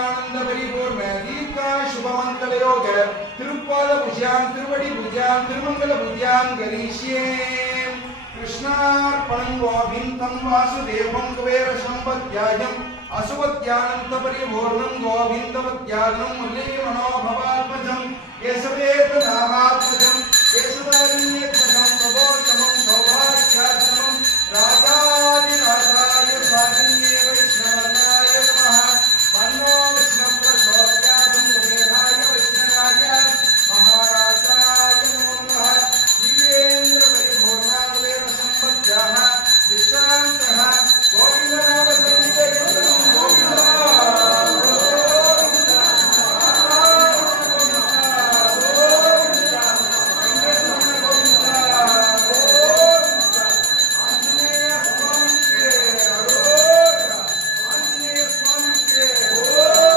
आनंद परिपूर्ण दीर्घाय शुभमंगल योग तिरुपाद भुजां तिरुवड़ी भुजां तिरुमंगल भुजां करिष्ये कृष्णार्पणं गोविन्दं वासुदेवं कुबेर संपत्याजं असुवत्यानंद परिपूर्णं गोविन्दवत्यागं मुरली मनोभवात्मजं केशवेत नाभात्मजं केशवारण्य